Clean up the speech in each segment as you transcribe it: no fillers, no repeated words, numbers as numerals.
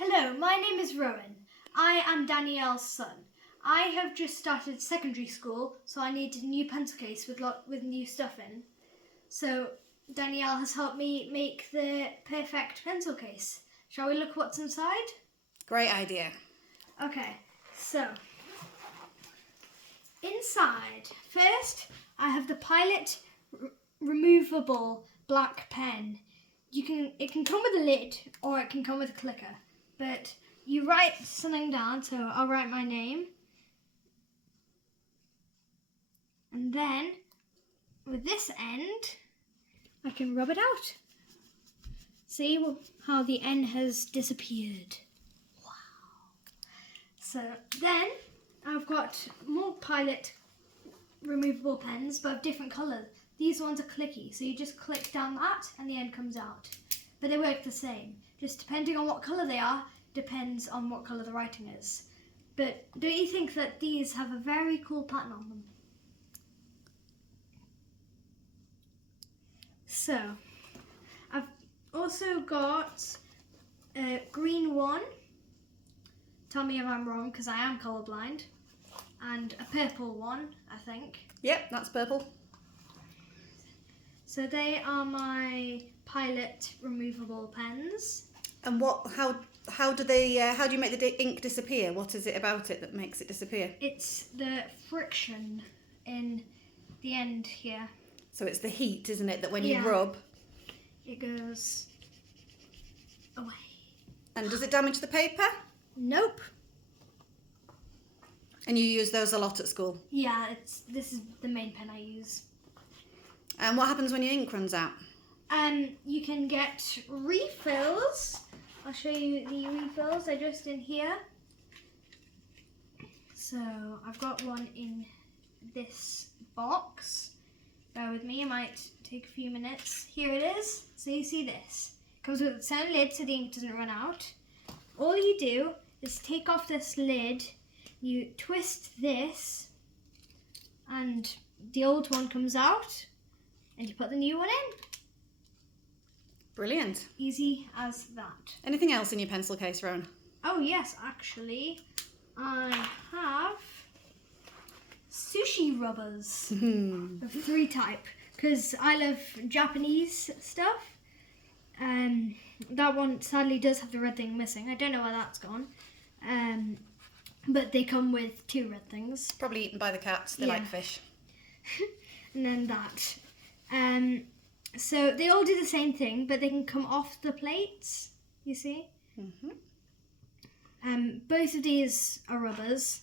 Hello, my name is Rowan. I am Danielle's son. I have just started secondary school, so I need a new pencil case with new stuff in. So Danielle has helped me make the perfect pencil case. Shall we look what's inside? Great idea. Okay, so inside, first I have the Pilot removable black pen. It can come with a lid or it can come with a clicker, but you write something down, so I'll write my name. And then with this end, I can rub it out. See how the N has disappeared. Wow. So then I've got more Pilot removable pens, but of different colours. These ones are clicky, so you just click down that and the end comes out. But they work the same. Just depending on what colour they are, depends on what colour the writing is. But don't you think that these have a very cool pattern on them? So, I've also got a green one. Tell me if I'm wrong, because I am colourblind. And a purple one, I think. Yep, that's purple. So they are my Pilot removable pens. And how do you make the ink disappear? What is it about it that makes it disappear? It's the friction in the end here. So it's the heat, isn't it, that when you rub, it goes away. And does it damage the paper? Nope. And you use those a lot at school? Yeah, this is the main pen I use. And what happens when your ink runs out? You can get refills. I'll show you the refills. They're just in here. So I've got one in this box. Bear with me, it might take a few minutes. Here it is. So you see this. Comes with its own lid so the ink doesn't run out. All you do is take off this lid, you twist this, and the old one comes out, and you put the new one in. Brilliant. Easy as that. Anything else in your pencil case, Rowan? Oh yes, actually, I have sushi rubbers of 3 type, because I love Japanese stuff. That one sadly does have the red thing missing. I don't know where that's gone. But they come with 2 red things. Probably eaten by the cats. They like fish. And then that. So they all do the same thing, but they can come off the plates, you see? Both of these are rubbers.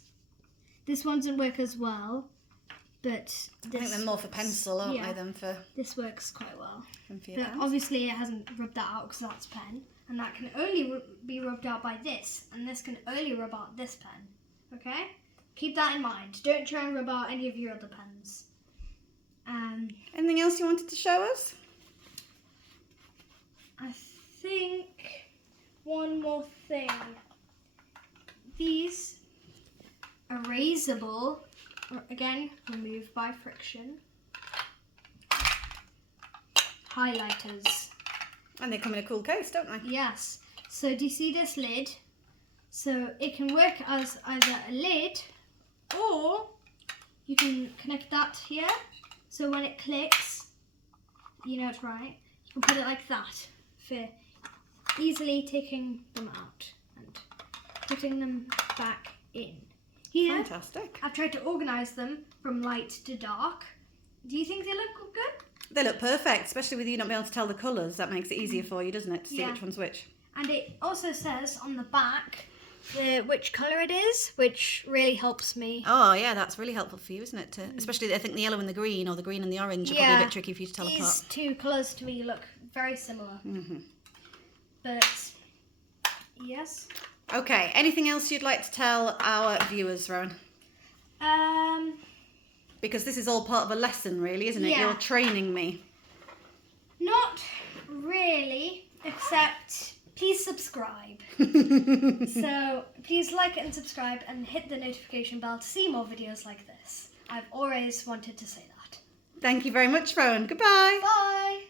This one doesn't work as well, but this... I think they're more for pencil, aren't they, than for... This works quite well. But obviously it hasn't rubbed that out because that's pen, and that can only be rubbed out by this, and this can only rub out this pen, okay? Keep that in mind. Don't try and rub out any of your other pens. Anything else you wanted to show us? I think one more thing. These erasable, again, removed by friction, highlighters. And they come in a cool case, don't they? Yes. So do you see this lid? So it can work as either a lid, or you can connect that here. So when it clicks, you know it's right. You can put it like that for easily taking them out and putting them back in. Here, fantastic. I've tried to organise them from light to dark. Do you think they look good? They look perfect, especially with you not being able to tell the colours. That makes it easier for you, doesn't it, to see which one's which. And it also says on the back which colour it is, which really helps me. Oh, yeah, that's really helpful for you, isn't it? Especially, I think the yellow and the green, or the green and the orange are probably a bit tricky for you to tell apart. These 2 colours to me look very similar. But, yes. Okay, anything else you'd like to tell our viewers, Rowan? Because this is all part of a lesson, really, isn't it? Yeah. You're training me. Not really, except please subscribe. So please like and subscribe and hit the notification bell to see more videos like this. I've always wanted to say that. Thank you very much, Rowan. Goodbye. Bye.